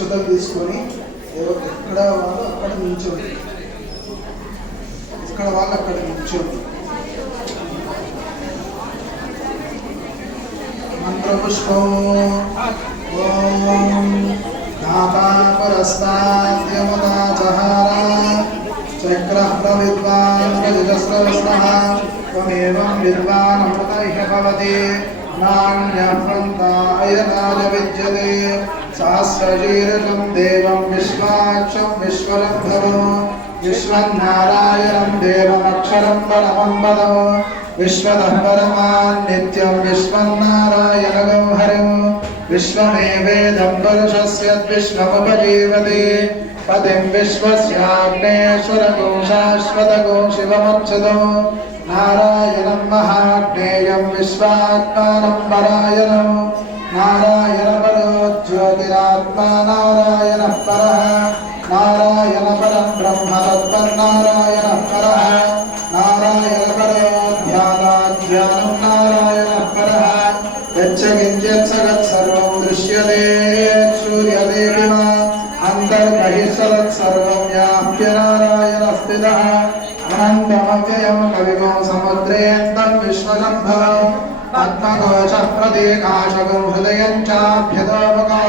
అక్షతలు తీసుకొని ఎక్కడ వాళ్ళు అక్కడ నిల్చోండి, ఇక్కడ వాళ్ళు అక్కడ నిల్చోండి. మంత్రపుష్పం ఓం నాపాపరస్తాద్యముదాచహార చక్రః ప్రవిద్వాన్ రజస్రవస్నః త్వమేవం విద్వాన్ అమృత ఇహ భవతి నాన్యః విద్యతే సహస్రశీర్షం దేవం విశ్వాక్షం విశ్వరంభవం విశ్వన్నారాయణం దేవమక్షరం పరమం పదం విశ్వతః పరమాన్ నిత్యం విశ్వన్నారాయణ గౌహరం విశ్వమేవేదం పురుషస్యద్విశ్వముపజీవతి పతిం విశ్వస్యాగ్నేశ్వరగో శాశ్వతగో శివమచ్యుతో నారాయణం మహాజ్ఞేయం విశ్వాత్మానం పరాయణం నారాయణ పరో జ్యోతిరాత్మా నారాయణ పరః నారాయణ పరం బ్రహ్మ తత్పన్నారాయణ పరః నారాయణ పరో ధ్యానం నారాయణ పరః యచ్చకించిత్ సగత్ సర్వం దృశ్యతే శ్రూయతే విమా అంతర్బహిః సర్వం వ్యాప్య నారాయణ స్థితః అనంతమవ్యయం కవిగో సముద్రేంతం విశ్వసంభవం పద్మకోశ ప్రతీకాశకం హృదయం చాభ్యతోముఖం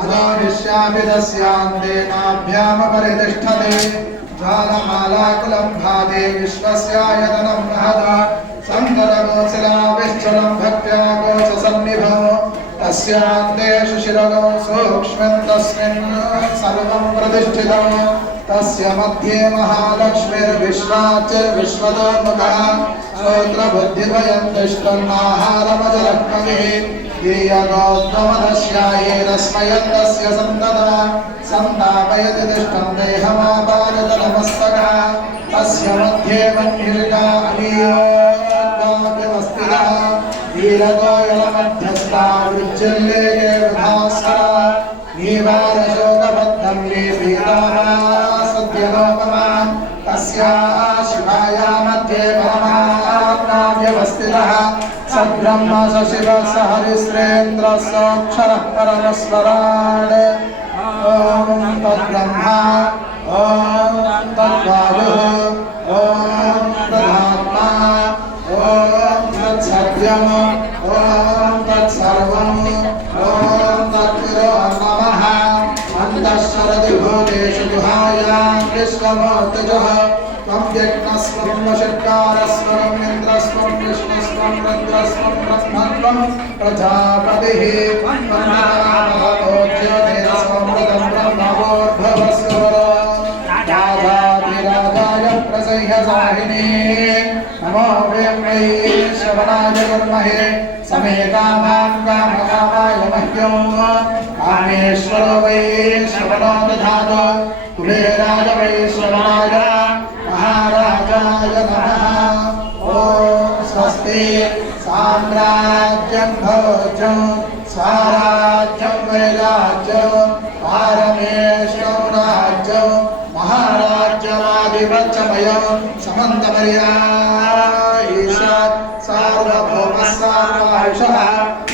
అధోనిశ్యాపి తస్యాంతే నాభ్యామపరితిష్ఠతే జ్వాలమాలాకులం భాతి విశ్వస్యాయతనం మహద సంతరగోశిలావిశ్చలం భక్త్యా కోశసన్నిభో తస్యాంతేషు శిరగో సూక్ష్మం తస్మిన్ సర్వం ప్రతిష్ఠితం తస్య మధ్యే మహాలక్ష్మిర్విశ్వాచిర్విశ్వతోముఖः శ్రోత్రబుద్ధిద్వయం తిష్టన్నాహారమజలక్ష్మణిः యేయగోద్గమదస్యాయేన స్మయन्तస్య సంతదా సంతాపయతి తిష్టం దేహమాపాదతనమస్తకः తస్య మధ్యే మన్యుషికా అలీయోద్వాక్యమస్థితः నీలగోయలమధ్యస్థా వృజ్జల్లేకే వృధాస్కరా నీవారశోకబద్ధం నీపీతామా సత్యలోకమా తస్యాః శివాయా మధ్యే పరమాత్మావ్యవస్థితः సబ్రహ్మ సశివ సహరిశ్రేంద్ర సోక్షరః పరమస్వరాడ్ ఓం తద్బ్రహ్మ ఓం తద్వాయుః ఓం తదాత్మా ఓం తత్సత్యం ఓం తత్సర్వం ఓం తత్పురో నమః అంతఃశరది భూతేషు గుహాయాం విశ్వమూర్తిజః త్వం యజ్ఞస్వం వషట్కారస్వం ఇంద్రస్వం విష్ణుస్వం రుద్రస్వం బ్రహ్మత్వం ప్రజాపతిః జ్యోతిరస్వం బ్రహ్మవోర్భవస్వర రాజాధిరాజాయ ప్రసహ్యసాహినే నమో వై శ్రవణాయ కుర్మహే సమే కామాం కామకామాయ మహ్యం కామేశ్వరో వై శ్రవణో దధాతు కుబేరాయ వై శ్రవణాయ మహారాజాయ నమః ఓం స్వస్తి సామ్రాజ్యం భోజం స్వరాజ్యం వైరాజ్యం పారమేశ్వరం రాజ్యం మహారాజ్యమాధిపత్యమయం సమంతమర్యాయిష సార్వభౌమ సార్వాయుషః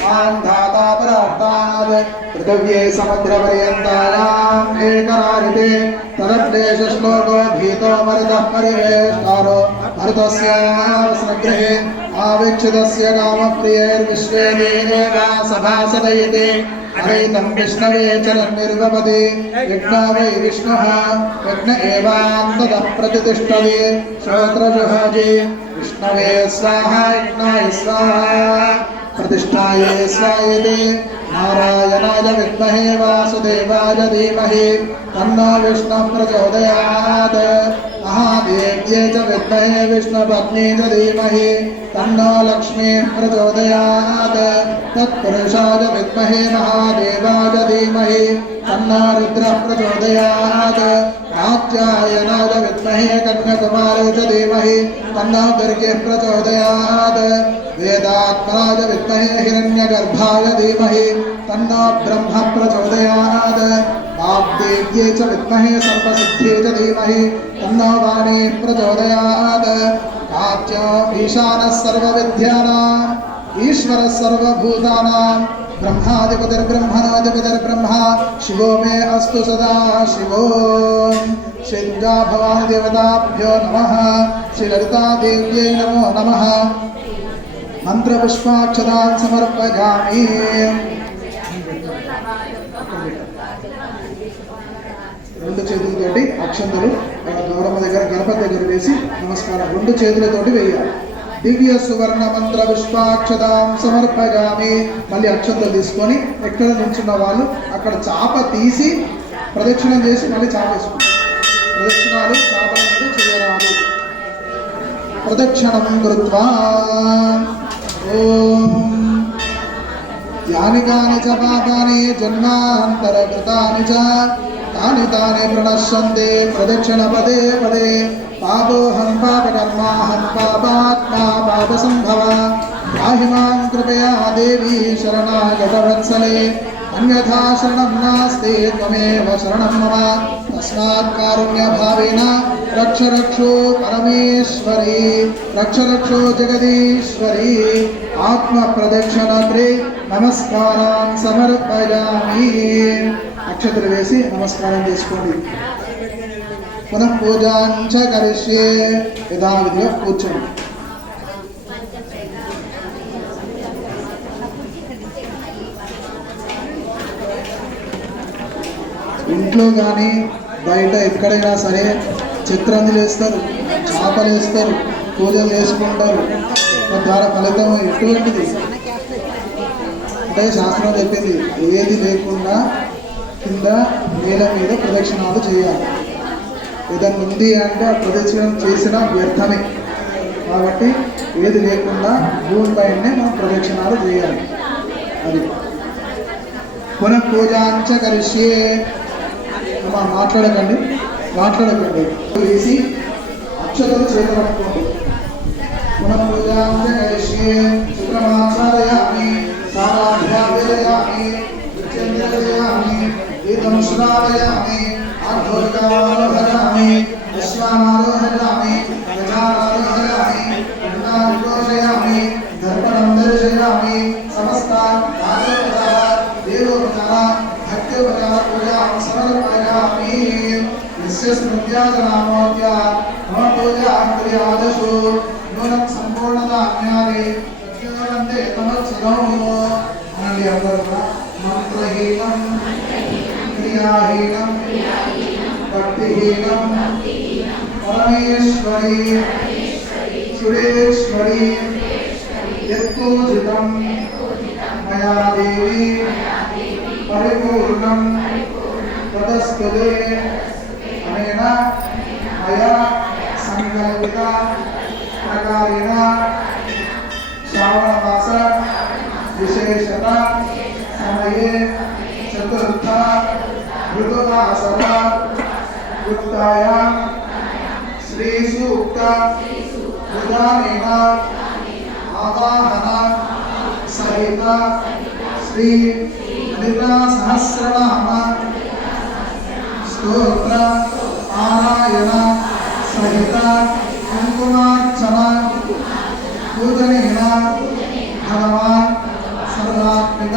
మాంధాతా ప్రాప్తాద్ పృథివ్యై సముద్రపర్యంతాయాం ఏకరాజితే తదప్లేష శ్లోకో భీతో మరుతః పరివేష్టారో మరుతస్యావసనగృహే ఆవిక్షితస్య కామప్రియైర్విశ్వే దేవా సభాసదయితే హరైతం విష్ణవే చరన్నిర్వపతి యజ్ఞో వై విష్ణుః యజ్ఞ ఏవాంతతః ప్రతిష్ఠతే శ్రోత్రజుహాజి విష్ణవే స్వాహా యజ్ఞాయ స్వాహా प्रतिष्ठाये स्वायते नारायणाय विद्महे वासुदेवाय धीमहि तन्नो विष्णुः प्रचोदयात् महादेव्यै च विद्महे विष्णुपत्नी च धीमहि तन्नो लक्ष्मीः प्रचोदयात् तत्पुरुषाय विद्महे महादेवाय धीमहि तन्नो रुद्रः प्रचोदयात् कात्यायनाय विद्महे कन्याकुमारी च धीमहि तन्नो दुर्गे प्रचोदयात् वेदात्मनाय विद्महे हिरण्यगर्भाय धीमहि तन्नो ब्रह्म प्रचोदयात् वाग्देव्यै च विद्महे सर्वसिद्ध्यै च धीमहि तन्नो वाणी प्रचोदयात् कात्यो ईशानः सर्वविद्यानां ईश्वर सर्वभूतानां ब्रह्माधिपतिर्ब्रह्मणोऽधिपतिर्ब्रह्मा शिवो मे अस्तु सदा शिवो। श्री दुर्गा भवानी देवताभ्यो नमः। श्री ललिता देव्यै नमो नमः। मंत्रपुष्पाक्षतान् समर्पयामि। రెండు చేతులతోటి అక్షంతలు గౌరమ్మ దగ్గర గణపతి దగ్గర వేసి నమస్కారం రెండు చేతులతోటి వేయాలి. దివ్య సువర్ణ మంత్ర పుష్పాక్షతాం సమర్పయామి. మళ్ళీ అక్షంతలు తీసుకొని ఎక్కడ నిల్చున్న వాళ్ళు అక్కడ చాప తీసి ప్రదక్షిణం చేసి మళ్ళీ చాప వేసుకుంటారు. ప్రదక్షిణాలు చాపల మీద చేయరాదు. ప్రదక్షిణం కృత్వా ఓం యాని కాని చ పాపాని జన్మాంతరకృతాని చ तानि तानि प्रणश्यन्ते प्रदक्षिण पदे पदे। पापोऽहं पापकर्माहं पापात्मा पापसम्भव। पाहि मां कृपया देवी शरणागतवत्सले। अन्यथा शरणं नास्ति त्वमेव शरणं मम। तस्मात् कारुण्यभावेन रक्ष रक्षो परमेश्वरी रक्ष रक्षो जगदीश्वरी। आत्मप्रदक्षिणे नमस्कारान् समर्पयामि. అక్షతలు వేసి నమస్కారం చేసుకోండి. పునః పూజాంచ కరిష్యే. యథావిధిగా కూర్చోండి. ఇంట్లో కానీ బయట ఎక్కడైనా సరే చిత్రాంజలి వేస్తారు, చాపలు వేస్తారు, పూజలు చేసుకుంటారు. దాని ఫలితం ఎటువంటిది అంటే శాస్త్రం చెప్పింది ఏది లేకుండా కింద నేల మీద ప్రదక్షిణాలు చేయాలి. ఏదైనా ఉంది అంటే ఆ ప్రదక్షిణం చేసిన వ్యర్థమే. కాబట్టి ఏది లేకుండా భూమిపైనే మనం ప్రదక్షిణాలు చేయాలి. అది పునః పూజాంచ కరిష్యే. మాట్లాడకండి వేసి అక్షతలు చేతపట్టుకోండి. పునః పూజాంచ కరిష్యే. శుక్రమాచారయామి సారాధ్యాయామి చంద్రయామి ఏకం శ్రావయామి ఆధ్వర్యారోహయామి అశ్వానారోహయామి గజానారోహయామి ఘోషయామి దర్పణం దర్శయామి సమస్త దేవోపచార భక్త్యోపచార పూజాం సమర్పయామి. యస్య స్మృత్యాజనామోద్య మమ పూజా క్రియాదశు నూనం సంపూర్ణతాజ్ఞాని ప్రత్యేకంతే తమత్సరం అనండి. అందరూ మంత్రహీనం క్రియాహీనం భక్తిహీనం పరమేశ్వరి సురేశ్వరి యత్పూజితం మయా దేవి పరిపూర్ణం తదస్తుతే అనేన మయా సంకల్పిత ప్రకారేణ శ్రావణమాస విశేషత సమయే చతుర్థ ఋతువాసర యుక్తాయాం శ్రీ సూక్త విధానేన ఆవాహన సహిత శ్రీ లలితా సహస్రనామ స్తోత్ర పారాయణ సహిత కుంకుమార్చన పూజనేన భగవాన్ సర్వాత్మిక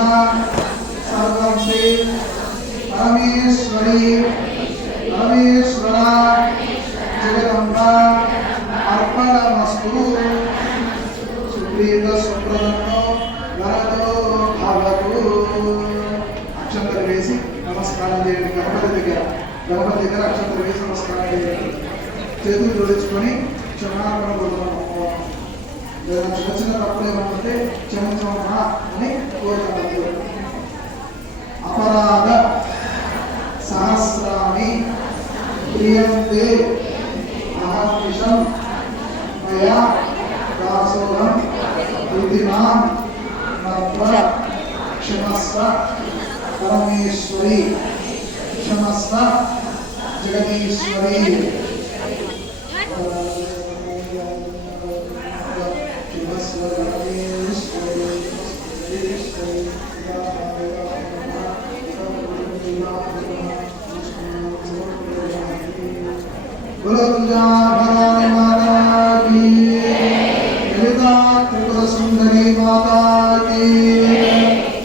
సర్వం శ్రీ పరమేశ్వరి పరమేశ్వర జగదంబ అర్పణమస్తు. సుప్రీత సుప్రదన్నో వరదో భవతు. అక్షంతలు వేసి నమస్కారం చేయండి. గణపతి దగ్గర అక్షంతలు వేసి నమస్కారం చేయండి. చేతులు జోడించుకొని క్షమాపణ కోరుతున్నాము. చిన్న చిన్న తప్పులు ఏమంటే క్షమించమా అని కోరుతున్నాము. అపరాధ సహస్రాన్ని ప్రియంతే అహర్నిశం మయా దాసోహం బుద్ధిమాన్ నత్వ క్షమస్వ పరమేశ్వరి క్షమస్వ జగదీశ్వరి. बोलो तुझा भवानी माता की, ललिता त्रिपुर सुंदरी माता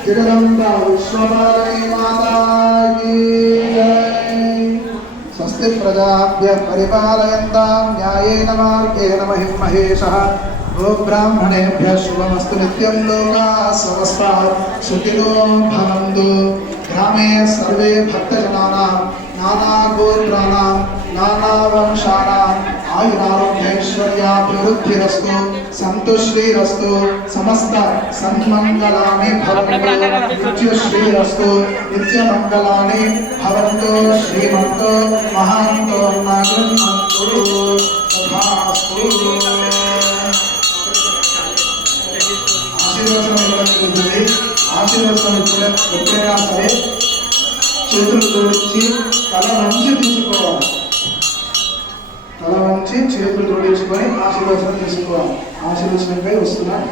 जगदम्बा विश्वपालिनी माता की जय। स्वस्ति प्रजाभ्यः परिपालयन्तां न्यायेन मार्गेण महिं महेशः। गोब्राह्मणेभ्यः शुभमस्तु नित्यं लोकाः समस्ताः सुखिनो भवन्तु। ग्रामे सर्वे भक्तजनानां नानागोत्राणां नानावंशानाम् आयुरारोग्यैश्वर्याभिवृद्धिरस्तु सन्तुष्टिरस्तु समस्त सन्मङ्गलानि भवन्तु नित्यश्रीरस्तु नित्यमङ्गलानि भवन्तु श्रीमन्तो महान्तो नागृह्णन्तु तथास्तु। ఆశీర్వచనం ఇవ్వడం జరుగుతుంది. ఆశీర్వచనం ఎప్పుడైనా సరే చేతులు జోడించి తల వంచి తీసుకోవాలి. తల వంచి చేతులు జోడించుకొని ఆశీర్వచనం తీసుకోవాలి. ఆశీర్వచనంపై వస్తున్నాం.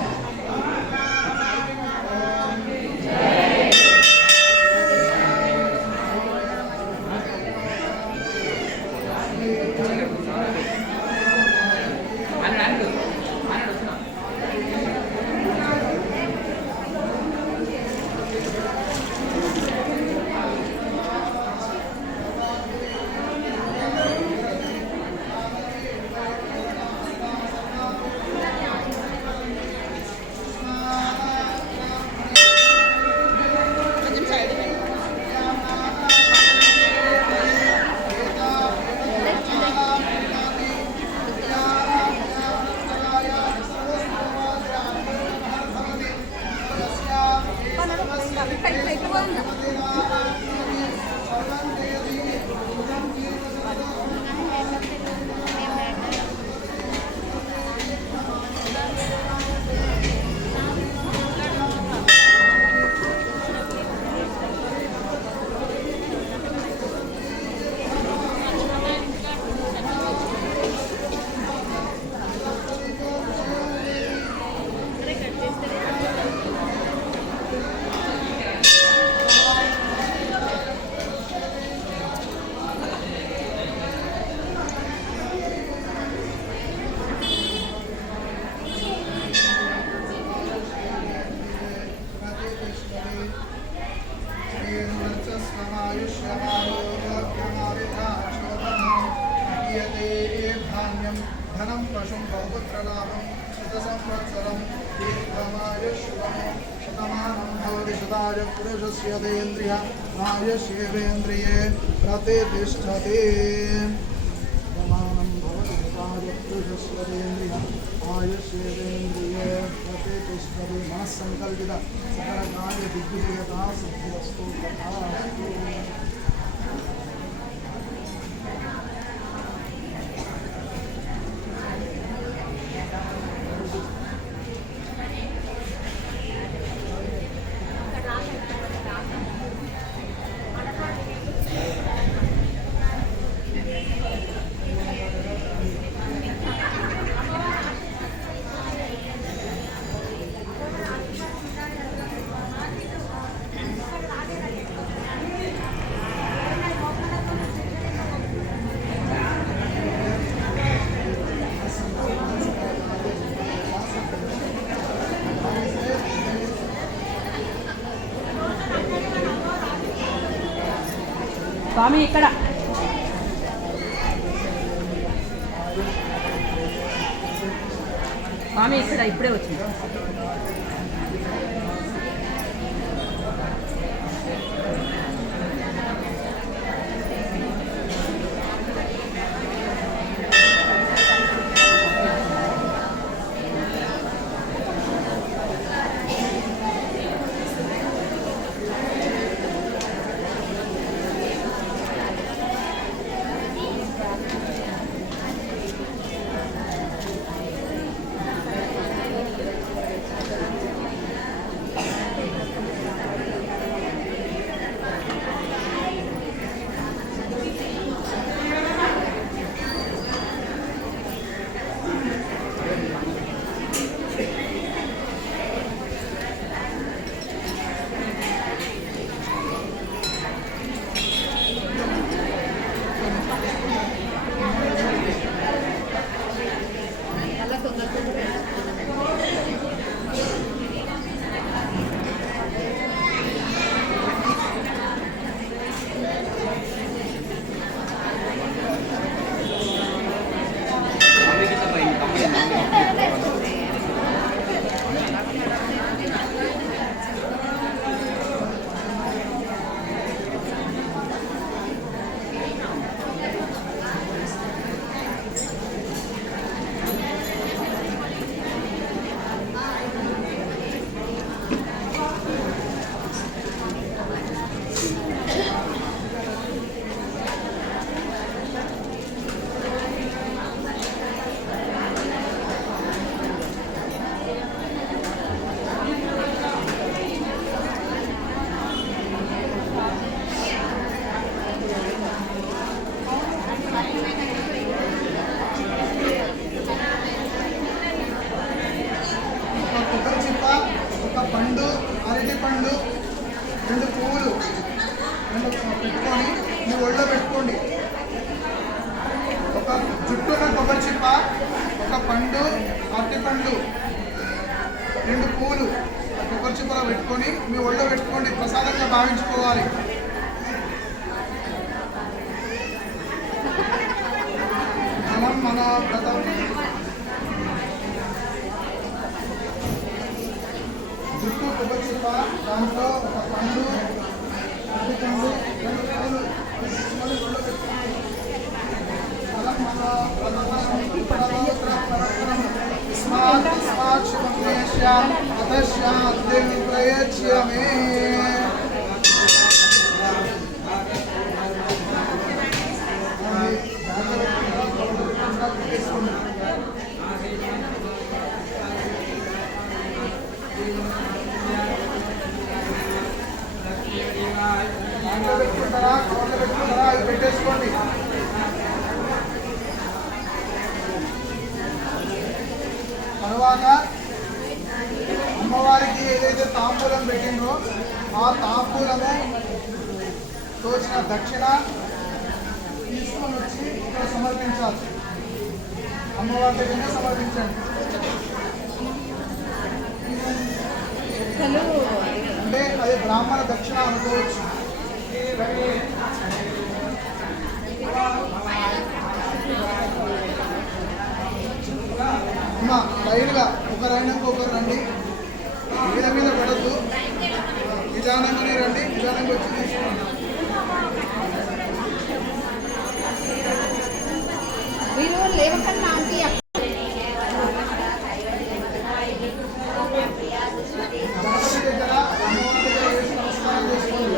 धनं पशुं बहुपुत्रलाभं शतसंवत्सरं दीर्घमायुष्यं शतमानं भवति शताय पुरुषस्य देन्द्रियः आयुष्येवेन्द्रिये प्रतिष्ठते। शतमानं भवति शताय पुरुषस्य देन्द्रियः आयुष्येवेन्द्रिये प्रतिष्ठते। मनस्सङ्कल्पित सकलकार्य दिग्विजयता सिद्धिरस्तु तथास्तु। స్వామి ఇక్కడ స్వామి ఇక్కడ ఇప్పుడే వచ్చింది. 2 పువ్వులు పెట్టుకొని మీ ఒళ్ళో పెట్టుకోండి. ఒక జుట్టున్న కొబ్బరి చిప్ప, ఒక పండు, అరటిపండు, 2 పువ్వులు కొబ్బరి చిప్పలో పెట్టుకొని మీ ఒళ్ళో పెట్టుకోండి. ప్రసాదంగా భావించుకోవాలి. మన వ్రతం జుట్టు కొబ్బరి చిప్ప, దాంట్లో ఒక పండు, అరటిపండు, 2 పువ్వులు ప్రయచ్యామి. పెట్టుకుంటారా, కవర్లో పెట్టుకుంటారా, అవి పెట్టేసుకోండి. తర్వాత అమ్మవారికి ఏదైతే తాంబూలం పెట్టిందో ఆ తాంబూలము తోచిన దక్షిణ తీసుకొని వచ్చి ఇక్కడ సమర్పించాలి. అమ్మవారి దగ్గరనే సమర్పించండి. అంటే అది బ్రాహ్మణ దక్షిణ అనుకోవచ్చు. అమ్మా లైన్గా ఒకరైనాక ఒకరు రండి. మీద మీద పడద్దు, నిదానంగానే రండి. నిదానంగా వచ్చి తీసుకోండి. మీరు లేవకన్నా ఆంటీ గణపతి దగ్గర అమ్మవారి దగ్గర వేసి నమస్కారం చేసుకోండి.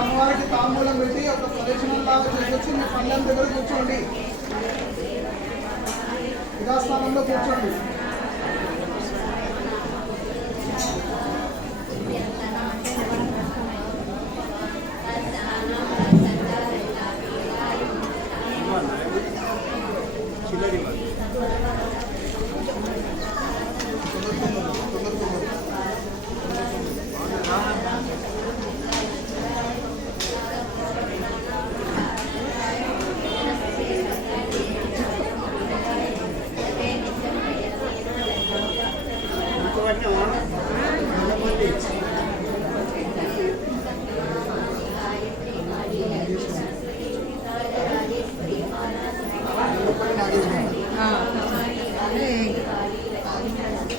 అమ్మవారికి తాంబూలం పెట్టి ఒక ప్రదక్షిణం లాగా చేసి మీ పళ్ళెం దగ్గర కూర్చోండి. యథాస్థానంలో కూర్చోండి.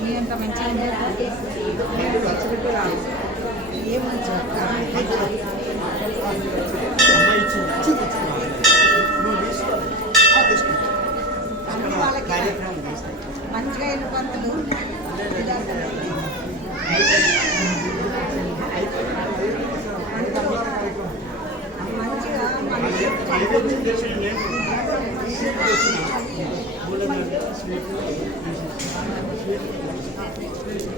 మీరంతా మంచిగా ఏం మంచిగా మంచిగా ఎన్ని పంతులు మంచిగా